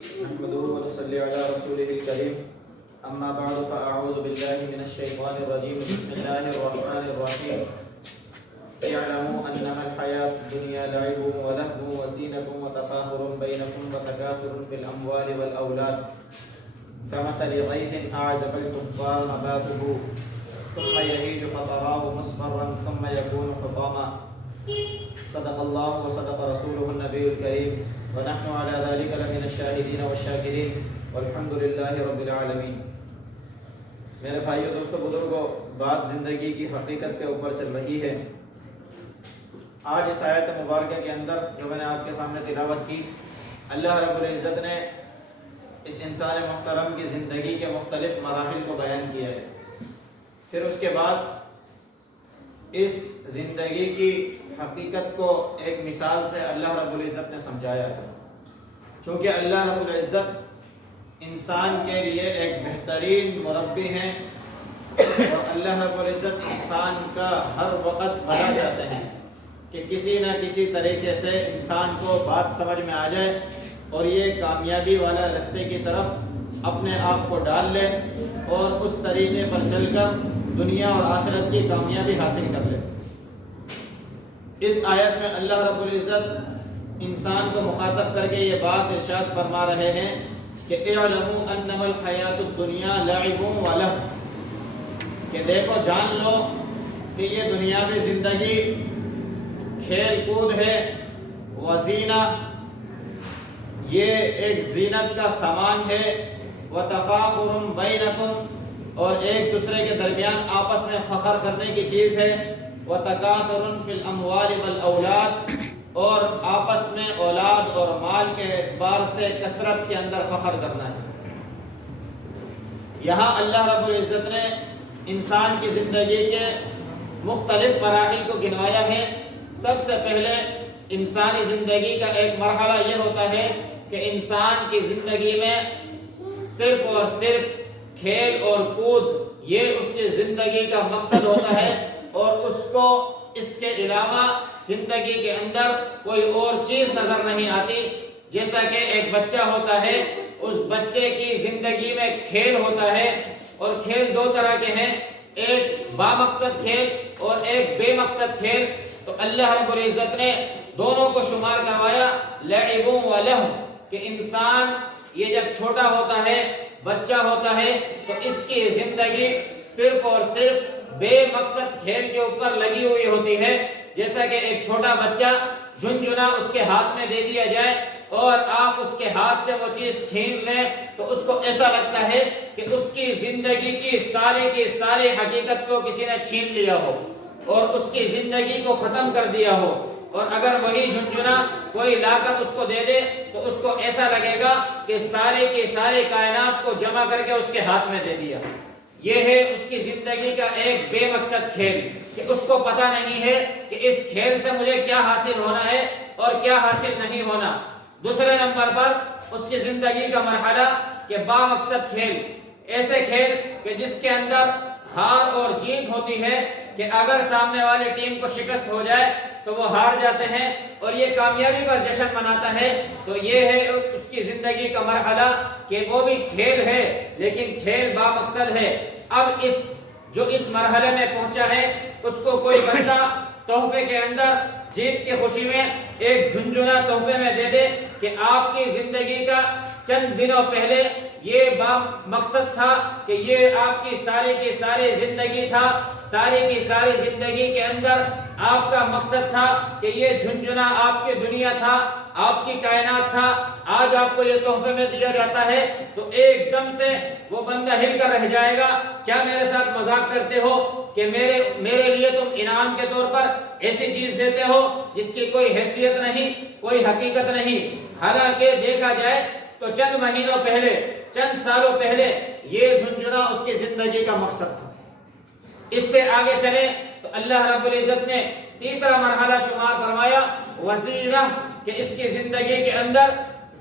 نحمده ونصلي على رسوله الكريم أما بعد فأعوذ بالله من الشيطان الرجيم بسم الله الرحمن الرحيم اعلموا أنما الحياة الدنيا لعب ولهو وزينة وتفاخر بينكم وتكاثر في الأموال والأولاد كمثل غيث أعجب الكفار نباته ثم يهيج فتراه مصفرا ثم يكون حطاما صدق الله وصدق رسوله النبي الكريم ونحن على ذلك لمن الشاهدين والشاكرين والحمد لله رب العالمین۔ میرے بھائیو دوستو بزرگو، بات زندگی کی حقیقت کے اوپر چل رہی ہے۔ آج اس آیت مبارکہ کے اندر جو میں نے آپ کے سامنے تلاوت کی، اللہ رب العزت نے اس انسان محترم کی زندگی کے مختلف مراحل کو بیان کیا ہے۔ پھر اس کے بعد اس زندگی کی حقیقت کو ایک مثال سے اللہ رب العزت نے سمجھایا ہے، چونکہ اللہ رب العزت انسان کے لیے ایک بہترین مربی ہیں اور اللہ رب العزت انسان کا ہر وقت بھلا چاہتے ہیں کہ کسی نہ کسی طریقے سے انسان کو بات سمجھ میں آ جائے اور یہ کامیابی والا رستے کی طرف اپنے آپ کو ڈال لے اور اس طریقے پر چل کر دنیا اور آخرت کی کامیابی حاصل کر لے۔ اس آیت میں اللہ رب العزت انسان کو مخاطب کر کے یہ بات ارشاد فرما رہے ہیں کہ اعلموا انما الحیات الدنیا لعب ولہو، کہ دیکھو جان لو کہ یہ دنیاوی زندگی کھیل کود ہے، وزینہ یہ ایک زینت کا سامان ہے، وتفاخر بینکم اور ایک دوسرے کے درمیان آپس میں فخر کرنے کی چیز ہے، وتکاثر فی الاموال والاولاد اور آپس میں اولاد اور مال کے اعتبار سے کثرت کے اندر فخر کرنا ہے۔ یہاں اللہ رب العزت نے انسان کی زندگی کے مختلف مراحل کو گنوایا ہے۔ سب سے پہلے انسانی زندگی کا ایک مرحلہ یہ ہوتا ہے کہ انسان کی زندگی میں صرف اور صرف کھیل اور کود یہ اس کی زندگی کا مقصد ہوتا ہے اور اس کو اس کے علاوہ زندگی کے اندر کوئی اور چیز نظر نہیں آتی۔ جیسا کہ ایک بچہ ہوتا ہے، اس بچے کی زندگی میں کھیل ہوتا ہے اور کھیل دو طرح کے ہیں، ایک بامقصد کھیل اور ایک بے مقصد کھیل۔ تو اللہ رب العزت نے دونوں کو شمار کروایا، لعب ولہو، کہ انسان یہ جب چھوٹا ہوتا ہے، بچہ ہوتا ہے، تو اس کی زندگی صرف اور صرف بے مقصد کھیل کے اوپر لگی ہوئی ہوتی ہے۔ جیسا کہ ایک چھوٹا بچہ جھنجھنا اس کے ہاتھ میں دے دیا جائے اور آپ اس کے ہاتھ سے وہ چیز چھین لیں تو اس کو ایسا لگتا ہے کہ اس کی زندگی کی ساری حقیقت کو کسی نے چھین لیا ہو اور اس کی زندگی کو ختم کر دیا ہو، اور اگر وہی جھنجھنا کوئی لا کر اس کو دے دے تو اس کو ایسا لگے گا کہ ساری کائنات کو جمع کر کے اس کے ہاتھ میں دے دیا۔ یہ ہے اس کی زندگی کا ایک بے مقصد کھیل کہ اس کو پتہ نہیں ہے کہ اس کھیل سے مجھے کیا حاصل ہونا ہے اور کیا حاصل نہیں ہونا۔ دوسرے نمبر پر اس کی زندگی کا مرحلہ کہ با مقصد کھیل، ایسے کھیل کہ جس کے اندر ہار اور جیت ہوتی ہے، کہ اگر سامنے والے ٹیم کو شکست ہو جائے تو وہ ہار جاتے ہیں اور یہ کامیابی پر جشن مناتا ہے۔ تو یہ ہے اس کی زندگی کا مرحلہ کہ وہ بھی کھیل ہے لیکن کھیل با مقصد ہے۔ اب اس مرحلے میں پہنچا ہے، اس کو کوئی بندہ تحفے کے اندر جیت کی خوشی میں ایک جھنجھنا تحفے میں دے دے کہ آپ کی زندگی کا چند دنوں پہلے یہ با مقصد تھا کہ یہ آپ کی ساری زندگی تھا، ساری زندگی کے اندر آپ کا مقصد تھا کہ یہ جھنجھنا آپ کی دنیا تھا، آپ کی کائنات تھا، آج آپ کو یہ تحفے میں دیا جاتا ہے تو ایک دم سے وہ بندہ ہل کر رہ جائے گا۔ کیا میرے ساتھ مذاق کرتے ہو کہ میرے لیے تم انعام کے طور پر ایسی چیز دیتے ہو جس کی کوئی حیثیت نہیں، کوئی حقیقت نہیں؟ حالانکہ دیکھا جائے تو چند مہینوں پہلے، چند سالوں پہلے یہ جھنجھنا اس کی زندگی کا مقصد تھا۔ اس سے آگے چلیں تو اللہ رب العزت نے تیسرا مرحلہ شمار فرمایا، وزینہ، کہ اس کی زندگی کے اندر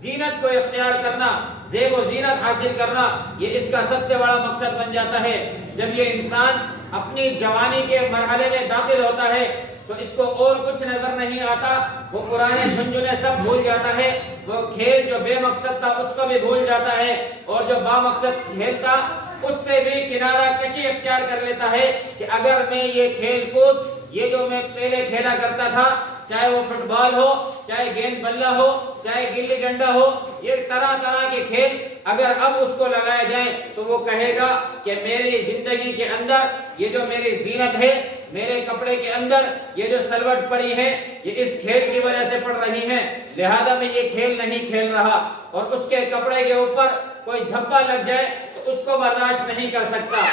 زینت کو اختیار کرنا، زیب و زینت حاصل کرنا، یہ اس کا سب سے بڑا مقصد بن جاتا ہے۔ جب یہ انسان اپنی جوانی کے مرحلے میں داخل ہوتا ہے تو اس کو اور کچھ نظر نہیں آتا، وہ پرانے جھنجھنے سب بھول جاتا ہے وہ کھیل جو بے مقصد تھا اس کو بھی بھول جاتا ہے، اور جو با مقصد کھیل تھا اس سے بھی کنارہ کشی اختیار کر لیتا ہے کہ اگر میں یہ کھیل کود، یہ جو میں پہلے کھیلا کرتا تھا، چاہے وہ فٹ بال ہو، چاہے گیند بلہ ہو، چاہے گلی ڈنڈا ہو، یہ طرح طرح کے کھیل اگر اب اس کو لگائے جائیں تو وہ کہے گا کہ میری زندگی کے اندر یہ جو میری زینت ہے، میرے کپڑے کے اندر یہ جو سلوٹ پڑی ہے، یہ اس کھیل کی وجہ سے پڑ رہی ہے، لہذا میں یہ کھیل نہیں کھیل رہا۔ اور اس کے کپڑے کے اوپر کوئی دھبا لگ جائے تو اس کو برداشت نہیں کر سکتا۔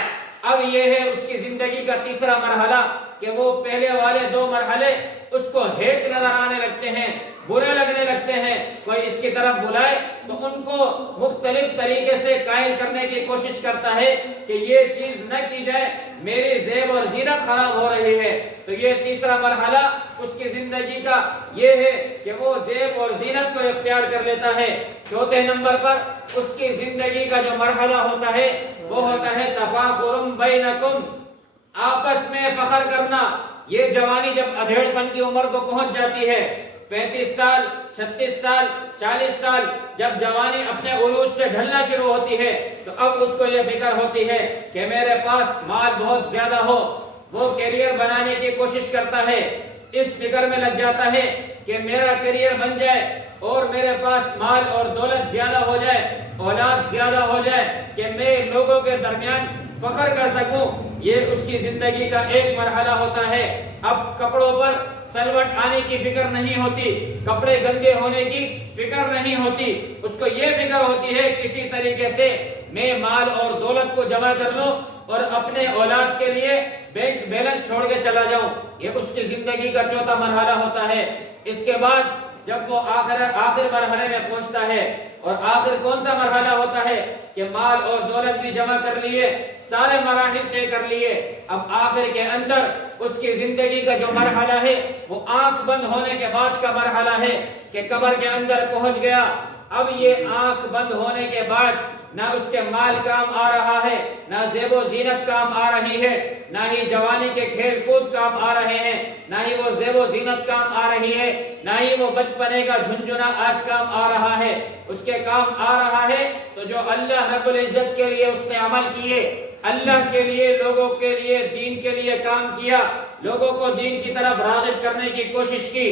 اب یہ ہے اس کی زندگی کا تیسرا مرحلہ کہ وہ پہلے والے دو مرحلے اس کو ہیچ نظر آنے لگتے ہیں، برے لگنے لگتے ہیں، کوئی اس کی طرف بلائے تو ان کو مختلف طریقے سے قائل کرنے کی کوشش کرتا ہے کہ یہ چیز نہ کی جائے، میری زیب اور زینت خراب ہو رہی ہے۔ تو یہ تیسرا مرحلہ اس کی زندگی کا یہ ہے کہ وہ زیب اور زینت کو اختیار کر لیتا ہے۔ چوتھے نمبر پر اس کی زندگی کا جو مرحلہ ہوتا ہے وہ ہوتا ہے تفاخر بینکم، آپس میں فخر کرنا۔ یہ جوانی جب ادھیڑ پن کی عمر کو پہنچ جاتی ہے، 35 سال، 36 سال، 40 سال، جب جوانی اپنے عروج سے ڈھلنا شروع ہوتی ہے تو اب اس کو یہ فکر ہوتی ہے کہ میرے پاس مال بہت زیادہ ہو، وہ کیریئر بنانے کی کوشش کرتا ہے، اس فکر میں لگ جاتا ہے کہ میرا کیریئر بن جائے اور میرے پاس مال اور دولت زیادہ ہو جائے، اولاد زیادہ ہو جائے کہ میں لوگوں کے درمیان فخر کر سکوں۔ یہ اس کی زندگی کا ایک مرحلہ ہوتا ہے۔ اب کپڑوں پر سلوٹ آنے کی فکر نہیں ہوتی، کپڑے گندے ہونے کی فکر نہیں ہوتی، اس کو یہ فکر ہوتی ہے کسی طریقے سے میں مال اور دولت کو جمع کر لوں اور اپنے اولاد کے لیے بینک بیلنس چھوڑ کے چلا جاؤں۔ یہ اس کی زندگی کا چوتھا مرحلہ ہوتا ہے۔ اس کے بعد جب وہ آخر مرحلے میں پہنچتا ہے، اور آخر کون سا مرحلہ ہوتا ہے کہ مال اور دولت بھی جمع کر لیے، سارے مراحل طے کر لیے، اب آخر کے اندر اس کی زندگی کا جو مرحلہ ہے وہ آنکھ بند ہونے کے بعد کا مرحلہ ہے کہ قبر کے اندر پہنچ گیا۔ اب یہ آنکھ بند ہونے کے بعد نہ اس کے مال کام آ رہا ہے، نہ زیب و زینت کام آ رہی ہے، نہ ہی جوانی کے کھیل کود کام آ رہے ہیں، نہ ہی وہ زیب و زینت کام آ رہی ہے، نہ ہی وہ بچپنے کا جھنجھنا آج کام آ رہا ہے۔ اس کے کام آ رہا ہے تو جو اللہ رب العزت کے لیے اس نے عمل کیے، اللہ کے لیے، لوگوں کے لیے، دین کے لیے کام کیا، لوگوں کو دین کی طرف راغب کرنے کی کوشش کی،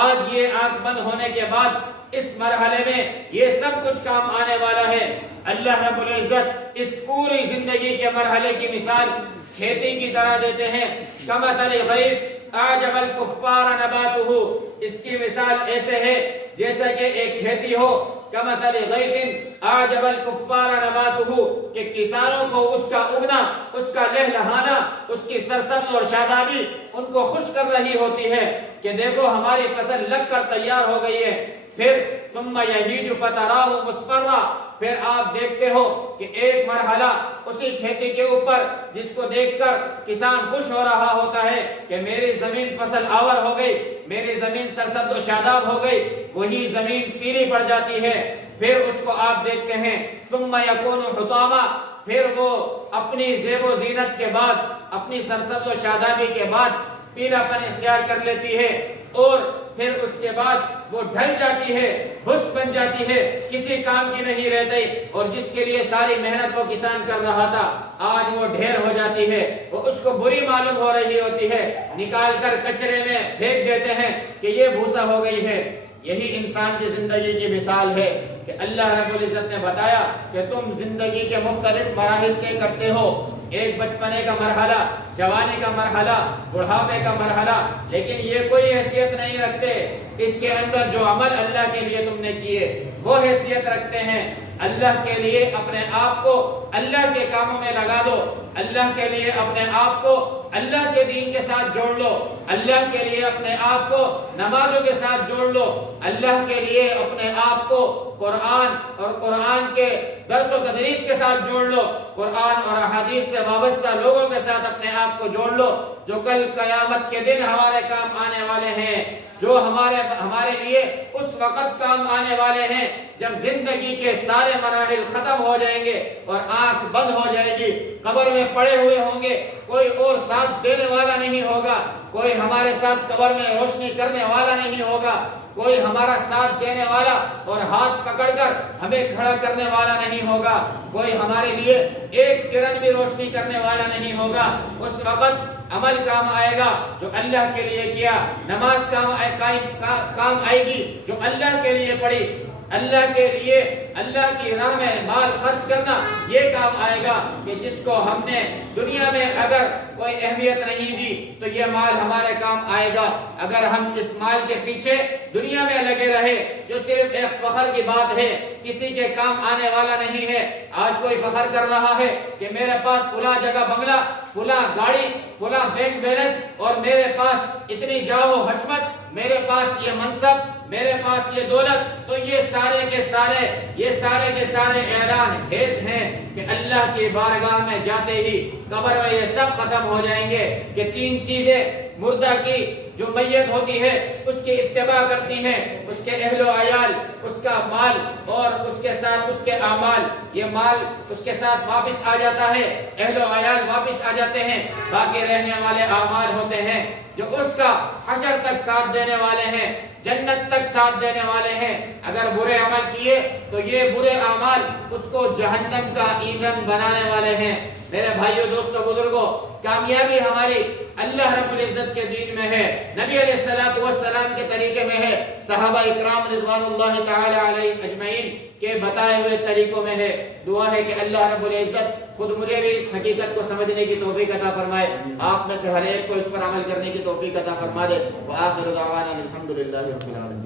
آج یہ آنکھ بند ہونے کے بعد اس مرحلے میں یہ سب کچھ کام آنے والا ہے۔ اللہ رب العزت اس پوری زندگی کے مرحلے کی مثال کھیتی کی طرح دیتے ہیں۔ کمثل غیث اعجب الکفار نباتہ، اس کی مثال ایسے ہے جیسا کہ ایک کھیتی ہو، کمثل غیث اعجب الکفار نباتہ، کہ کسانوں کو اس کا اگنا، اس کا لہلہانا، اس کی سرسبز اور شادابی ان کو خوش کر رہی ہوتی ہے کہ دیکھو ہماری فصل لگ کر تیار ہو گئی ہے۔ پھر ثم یہیج فتراہ مصفرا، پھر آپ دیکھتے ہو کہ ایک مرحلہ اسی کھیتی کے اوپر جس کو دیکھ کر کسان خوش ہو رہا ہوتا ہے کہ میری زمین فصل آور ہو گئی، میری زمین سرسبز و شاداب ہو گئی، وہی زمین پیلی پڑ جاتی ہے۔ پھر اس کو آپ دیکھتے ہیں ثم یکون حطاما، پھر وہ اپنی زیب و زینت کے بعد، اپنی سرسبز و شادابی کے بعد پیلا پن اختیار کر لیتی ہے، اور پھر اس کے بعد وہ ڈھل جاتی ہے، بھس بن جاتی ہے، کسی کام کی نہیں رہتی، اور جس کے لیے ساری محنت وہ کسان کر رہا تھا آج وہ ڈھیر ہو جاتی ہے، وہ اس کو بری معلوم ہو رہی ہوتی ہے، نکال کر کچرے میں پھینک دیتے ہیں کہ یہ بھوسا ہو گئی ہے۔ یہی انسان کی زندگی کی مثال ہے کہ اللہ رب العزت نے بتایا کہ تم زندگی کے مختلف مراحل طے کرتے ہو، ایک بچپنے کا مرحلہ، جوانی کا مرحلہ، بڑھاپے کا مرحلہ، لیکن یہ کوئی حیثیت نہیں رکھتے۔ اس کے اندر جو عمل اللہ کے لیے تم نے کیے وہ حیثیت رکھتے ہیں۔ اللہ کے لیے اپنے آپ کو اللہ کے کاموں میں لگا دو، اللہ کے لیے اپنے آپ کو اللہ کے دین کے ساتھ جوڑ لو، اللہ کے لیے اپنے آپ کو نمازوں کے ساتھ جوڑ لو، اللہ کے لیے اپنے آپ کو قرآن اور قرآن کے درس و تدریس کے ساتھ جوڑ لو، قرآن اور احادیث سے وابستہ لوگوں کے ساتھ اپنے آپ کو جوڑ لو، جو کل قیامت کے دن ہمارے کام آنے والے ہیں، جو ہمارے لیے اس وقت کام آنے والے ہیں جب زندگی کے سارے مراحل ختم ہو جائیں گے اور آنکھ بند ہو جائے گی، قبر میں پڑے ہوئے ہوں گے، کوئی اور ساتھ دینے والا نہیں ہوگا، کوئی ہمارے ساتھ قبر میں روشنی کرنے والا نہیں ہوگا، کوئی ہمارا ساتھ دینے والا اور ہاتھ پکڑ کر ہمیں کھڑا کرنے والا نہیں ہوگا، کوئی ہمارے لیے ایک کرن بھی روشنی کرنے والا نہیں ہوگا۔ اس وقت عمل کام آئے گا جو اللہ کے لیے کیا، نماز کام آئے گی جو اللہ کے لیے پڑھی، اللہ کے لیے اللہ کی راہ میں مال خرچ کرنا یہ کام آئے گا کہ جس کو ہم نے دنیا میں اگر کوئی اہمیت نہیں دی تو یہ مال ہمارے کام آئے گا۔ اگر ہم اس مال کے پیچھے دنیا میں لگے رہے جو صرف ایک فخر کی بات ہے، کسی کے کام آنے والا نہیں ہے۔ آج کوئی فخر کر رہا ہے کہ میرے پاس فلاں جگہ بنگلہ، فلاں گاڑی، فلاں بینک بیلنس اور میرے پاس اتنی جاہ و حشمت، میرے پاس یہ منصب، میرے پاس یہ دولت، تو یہ سارے کے سارے اعلان ہیج ہیں کہ اللہ کی بارگاہ میں جاتے ہی قبر میں یہ سب ختم ہو جائیں گے کہ تین چیزیں مردہ کی جو میت ہوتی ہے اس کی اتباع کرتی ہیں، اس کے اہل و عیال، اس کا مال اور اس کے ساتھ اس کے اعمال۔ یہ مال اس کے ساتھ واپس آ جاتا ہے، اہل و عیال واپس آ جاتے ہیں، باقی رہنے والے اعمال ہوتے ہیں جو اس کا حشر تک ساتھ دینے والے ہیں، جنت تک ساتھ دینے والے ہیں۔ اگر برے عمل کیے تو یہ برے اعمال اس کو جہنم کا ایندھن بنانے والے ہیں۔ میرے بھائیوں، دوستوں، بزرگوں، کامیابی ہماری اللہ رب العزت کے دین میں ہے، نبی علیہ السلام کے طریقے میں ہے، صحابہ اکرام رضوان اللہ تعالی علیہم اجمعین کے بتائے ہوئے طریقوں میں ہے۔ دعا ہے کہ اللہ رب العزت خود مجھے بھی اس حقیقت کو سمجھنے کی توفیق عطا فرمائے، آپ میں سے ہر ایک کو اس پر عمل کرنے کی توفیق عطا فرما دے۔ وآخر دعوانا الحمدللہ رب العالمین۔